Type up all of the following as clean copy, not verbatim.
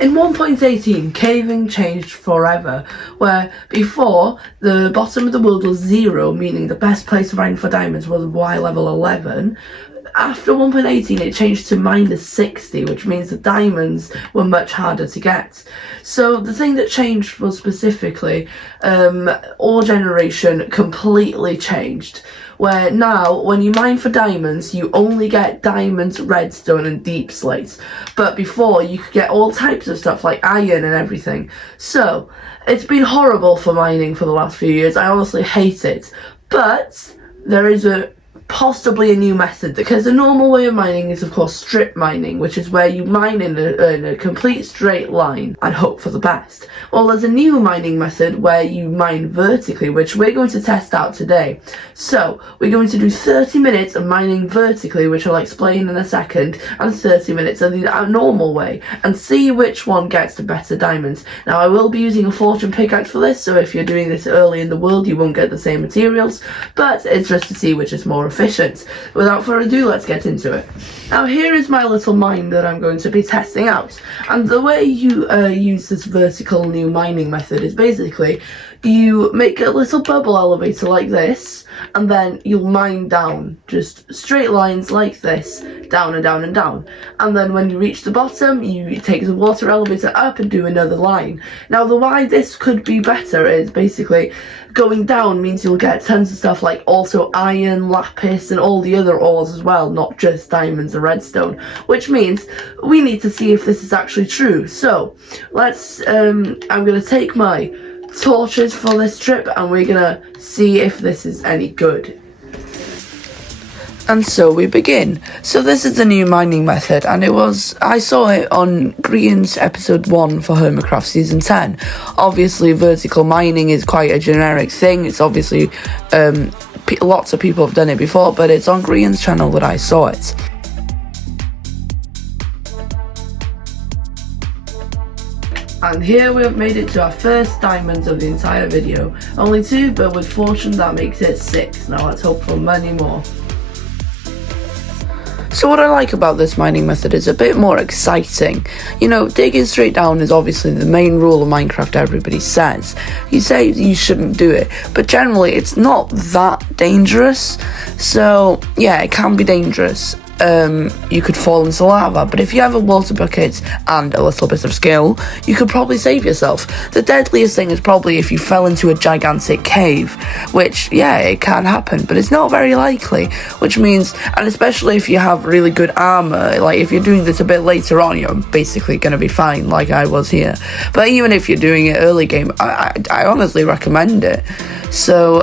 In 1.18, caving changed forever, where before the bottom of the world was 0, meaning the best place to mine for diamonds was Y level 11. After 1.18 it changed to -60, which means the diamonds were much harder to get. So the thing that changed was specifically ore generation completely changed, where now when you mine for diamonds you only get diamonds, redstone and deep slates, but before you could get all types of stuff like iron and everything. So it's been horrible for mining for the last few years. I honestly hate it, but there is possibly a new method, because the normal way of mining is of course strip mining, which is where you mine in a complete straight line and hope for the best. Well, there's a new mining method where you mine vertically, which we're going to test out today. So we're going to do 30 minutes of mining vertically, which I'll explain in a second, and 30 minutes of the normal way, and see which one gets the better diamonds. Now I will be using a fortune pickaxe for this, so if you're doing this early in the world you won't get the same materials, but it's just to see which is more efficient. Without further ado, let's get into it. Now here is my little mine that I'm going to be testing out, and the way you use this vertical new mining method is basically you make a little bubble elevator like this, and then you'll mine down, just straight lines like this, down and down and down, and then when you reach the bottom you take the water elevator up and do another line. Now the why this could be better is basically going down means you'll get tons of stuff like also iron, lapis and all the other ores as well, not just diamonds and redstone, which means we need to see if this is actually true. So let's I'm gonna take my torches for this trip and we're gonna see if this is any good. And so we begin. So this is the new mining method, and I saw it on Grian's episode 1 for Hermitcraft season 10. Obviously vertical mining is quite a generic thing. It's obviously lots of people have done it before, but it's on Grian's channel that I saw it. And here we have made it to our first diamonds of the entire video. Only 2, but with fortune that makes it 6. Now let's hope for many more. So what I like about this mining method is a bit more exciting. You know, digging straight down is obviously the main rule of Minecraft. Everybody says. You say you shouldn't do it, but generally it's not that dangerous. So yeah, it can be dangerous. You could fall into lava, but if you have a water bucket and a little bit of skill, you could probably save yourself. The deadliest thing is probably if you fell into a gigantic cave, which, yeah, it can happen, but it's not very likely, which means, and especially if you have really good armor, like if you're doing this a bit later on, you're basically going to be fine, like I was here. But even if you're doing it early game, I honestly recommend it. So,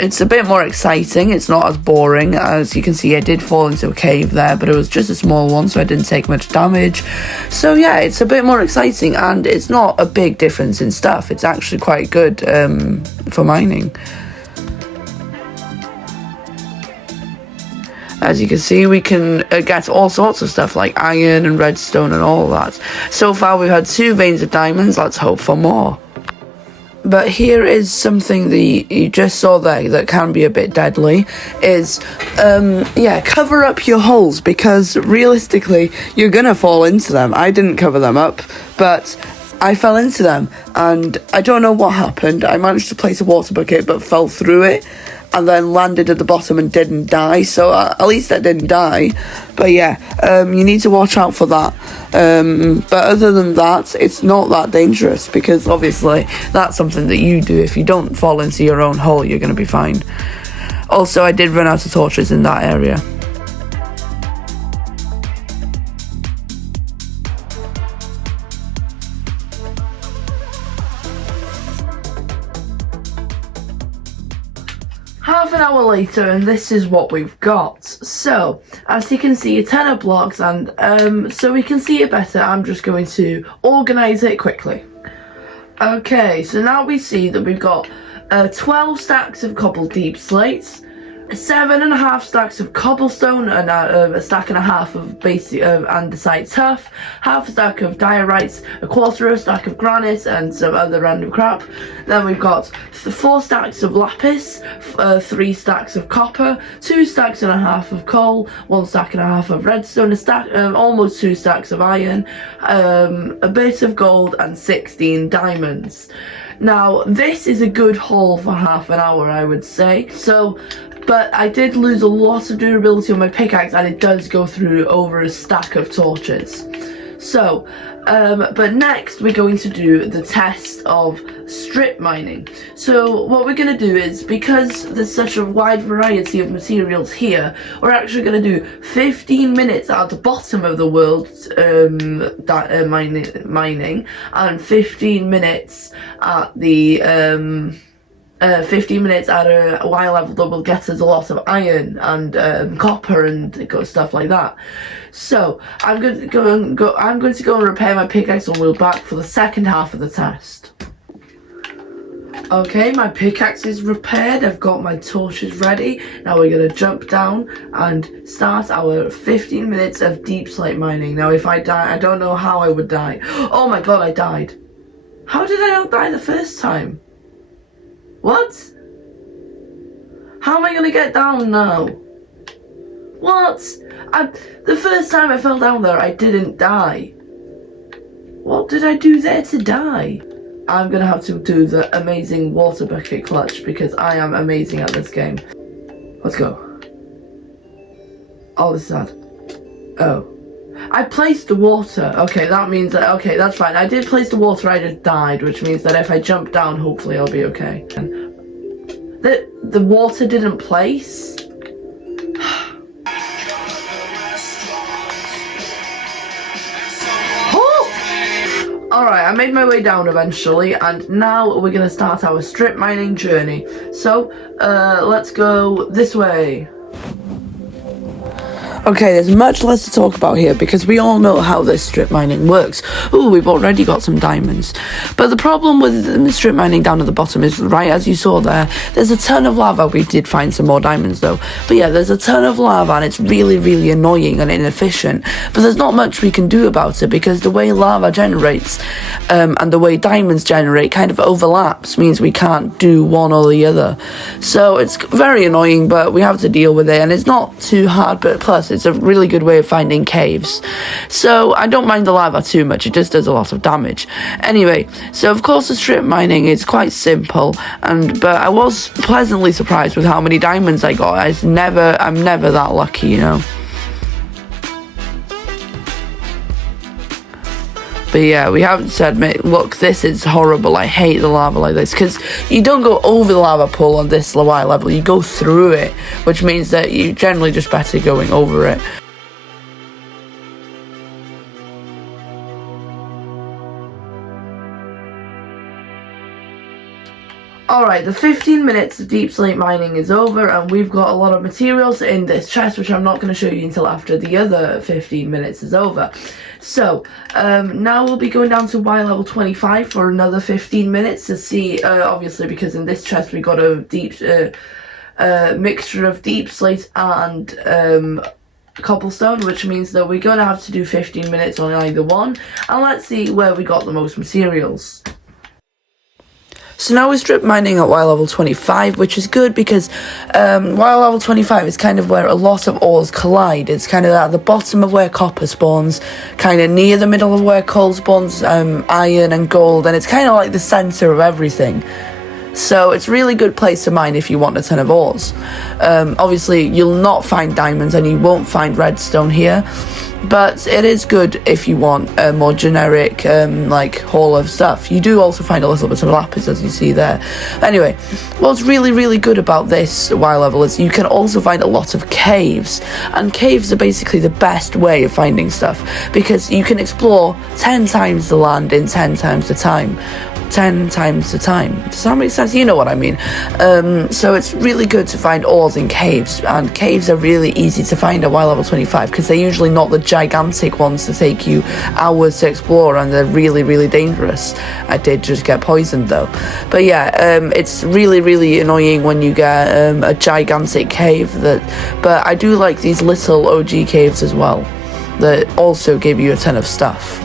it's a bit more exciting. It's not as boring. As you can see, I did fall into a cave there, but it was just a small one, so I didn't take much damage. So yeah, it's a bit more exciting, and it's not a big difference in stuff. It's actually quite good for mining. As you can see, we can get all sorts of stuff like iron and redstone and all that. So far we've had 2 veins of diamonds. Let's hope for more. But here is something that you just saw there that can be a bit deadly, is, cover up your holes, because realistically, you're gonna fall into them. I didn't cover them up, but I fell into them, and I don't know what happened. I managed to place a water bucket, but fell through it, and then landed at the bottom and didn't die, so at least I didn't die. But yeah, you need to watch out for that. But other than that, it's not that dangerous, because obviously that's something that you do. If you don't fall into your own hole, you're going to be fine. Also, I did run out of torches in that area. Half an hour later, and this is what we've got. So, as you can see, 10 of blocks, and so we can see it better, I'm just going to organise it quickly. Okay, so now we see that we've got 12 stacks of cobble deep slates, 7.5 stacks of cobblestone and a stack and a half of basic andesite tuff, half a stack of diorites, a quarter of a stack of granite, and some other random crap. Then we've got 4 stacks of lapis, 3 stacks of copper, 2 stacks and a half of coal, 1 stack and a half of redstone, a stack, almost 2 stacks of iron, a bit of gold, and 16 diamonds. Now, this is a good haul for half an hour, I would say. But I did lose a lot of durability on my pickaxe, and it does go through over a stack of torches. So, but next we're going to do the test of strip mining. So what we're going to do is, because there's such a wide variety of materials here, we're actually going to do 15 minutes at the bottom of the world mining, and 15 minutes at the 15 minutes at a Y level that will get us a lot of iron and copper and stuff like that. So I'm going to go and repair my pickaxe, and we'll be back for the second half of the test. Okay, my pickaxe is repaired. I've got my torches ready. Now we're going to jump down and start our 15 minutes of deep slate mining. Now if I die, I don't know how I would die. Oh my god, I died. How did I not die the first time? What? How am I gonna get down now? What? The first time I fell down there, I didn't die. What did I do there to die? I'm gonna have to do the amazing water bucket clutch, because I am amazing at this game. Let's go. Oh, this is sad. Oh. I placed the water. Okay, that means that, okay, that's fine. I did place the water, I just died, which means that if I jump down, hopefully I'll be okay. And the water didn't place? Oh! Alright, I made my way down eventually, and now we're gonna start our strip mining journey. So, let's go this way. Okay, there's much less to talk about here because we all know how this strip mining works. Ooh, we've already got some diamonds. But the problem with the strip mining down at the bottom is, right as you saw there, there's a ton of lava. We did find some more diamonds though. But yeah, there's a ton of lava, and it's really, really annoying and inefficient. But there's not much we can do about it, because the way lava generates and the way diamonds generate kind of overlaps, means we can't do one or the other. So it's very annoying, but we have to deal with it, and it's not too hard, but plus it's a really good way of finding caves. So I don't mind the lava too much, it just does a lot of damage. Anyway, so of course the strip mining is quite simple, but I was pleasantly surprised with how many diamonds I got. I'm never that lucky, you know. But yeah, we haven't said, mate, look, this is horrible. I hate the lava like this, because you don't go over the lava pool on this Y level, you go through it, which means that you're generally just better going over it. Alright, the 15 minutes of deep slate mining is over, and we've got a lot of materials in this chest, which I'm not going to show you until after the other 15 minutes is over. So, now we'll be going down to Y level 25 for another 15 minutes to see, obviously, because in this chest we got a deep, mixture of deep slate and, cobblestone, which means that we're going to have to do 15 minutes on either one, and let's see where we got the most materials. So now we're strip mining at Y level 25, which is good because Y level 25 is kind of where a lot of ores collide. It's kind of at the bottom of where copper spawns, kind of near the middle of where coal spawns, iron and gold, and it's kind of like the center of everything. So it's a really good place to mine if you want a ton of ores. Obviously, you'll not find diamonds and you won't find redstone here, but it is good if you want a more generic like haul of stuff. You do also find a little bit of lapis, as you see there. Anyway, what's really, really good about this Y level is you can also find a lot of caves, and caves are basically the best way of finding stuff, because you can explore 10 times the land in 10 times the time. 10 times the time. Does that make sense? You know what I mean. So it's really good to find ores in caves, and caves are really easy to find at Y level 25 because they're usually not the gigantic ones that take you hours to explore, and they're really, really dangerous. I did just get poisoned though. But yeah, it's really, really annoying when you get a gigantic cave but I do like these little OG caves as well that also give you a ton of stuff.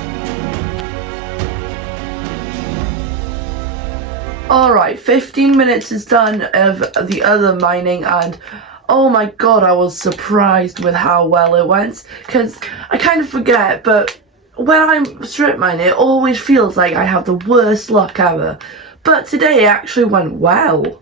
Alright, 15 minutes is done of the other mining, and oh my god, I was surprised with how well it went, because I kind of forget, but when I'm strip mining, it always feels like I have the worst luck ever. But today it actually went well.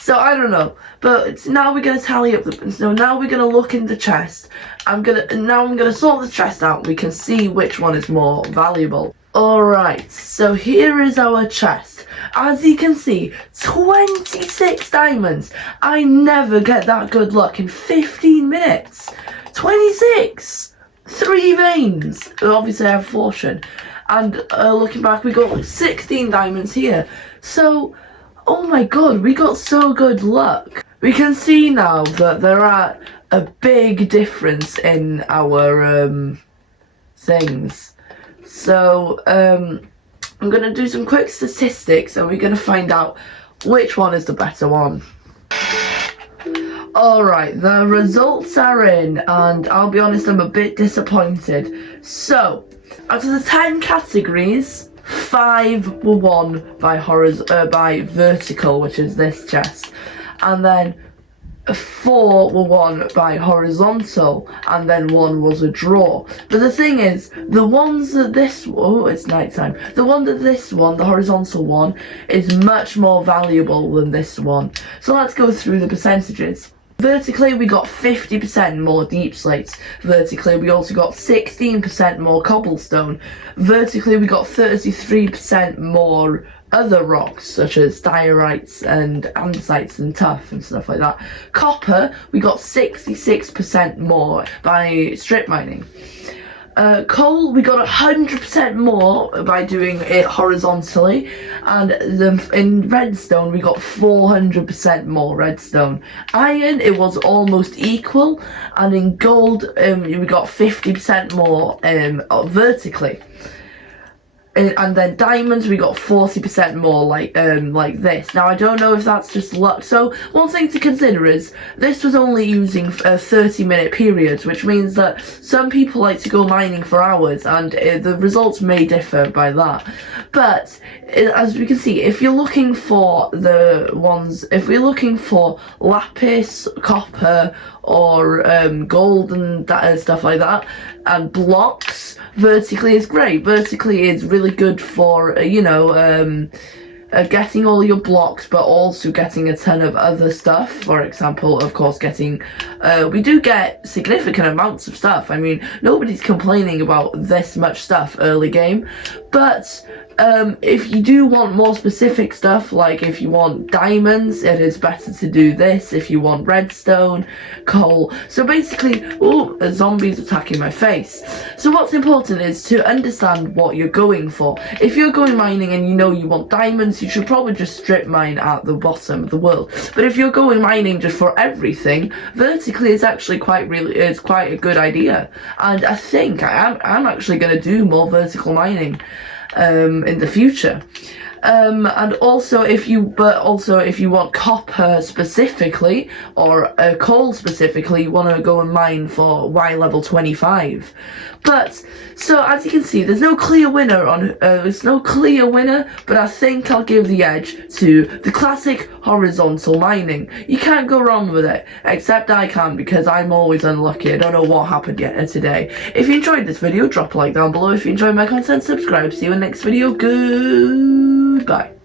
So I don't know, but now we're gonna tally up so now we're gonna look in the chest. I'm gonna sort the chest out. We can see which one is more valuable. Alright, so here is our chest. As you can see, 26 diamonds. I never get that good luck in 15 minutes. 26! 3 veins. Obviously I have fortune. And looking back, we got 16 diamonds here. So, oh my god, we got so good luck. We can see now that there are a big difference in our things. So, I'm going to do some quick statistics and we're going to find out which one is the better one. Alright, the results are in, and I'll be honest, I'm a bit disappointed. So, out of the 10 categories, 5 were won by by vertical, which is this chest, and then 4 were won by horizontal, and then 1 was a draw. But the thing is, the ones that it's nighttime. The one that the horizontal one, is much more valuable than this one. So let's go through the percentages. Vertically, we got 50% more deep slates. Vertically, we also got 16% more cobblestone. Vertically, we got 33% more other rocks, such as diorites and andesites and tuff and stuff like that. Copper, we got 66% more by strip mining. Coal, we got 100% more by doing it horizontally, and in redstone we got 400% more redstone. Iron, it was almost equal, and in gold we got 50% more vertically. And then diamonds, we got 40% more, like this. Now, I don't know if that's just luck. So, one thing to consider is, this was only using 30-minute periods, which means that some people like to go mining for hours, and the results may differ by that. But, as we can see, if you're looking for if we're looking for lapis, copper, or gold and stuff like that, and blocks, vertically is great. Vertically is really good for, getting all your blocks, but also getting a ton of other stuff. For example, of course, we do get significant amounts of stuff. I mean, nobody's complaining about this much stuff early game, but if you do want more specific stuff, like if you want diamonds, it is better to do this. If you want redstone, coal. So basically, a zombie's attacking my face. So what's important is to understand what you're going for. If you're going mining and you know you want diamonds, you should probably just strip mine at the bottom of the world. But if you're going mining just for everything, vertically is actually quite a good idea. And I think I'm actually going to do more vertical mining in the future. And also if you want copper specifically, or coal specifically, you want to go and mine for Y level 25. But so as you can see, there's no clear winner but I think I'll give the edge to the classic horizontal mining. You can't go wrong with it, except I can, because I'm always unlucky. I don't know what happened yet today. If you enjoyed this video, drop a like down below. If you enjoyed my content, subscribe. See you in the next video. Goodbye.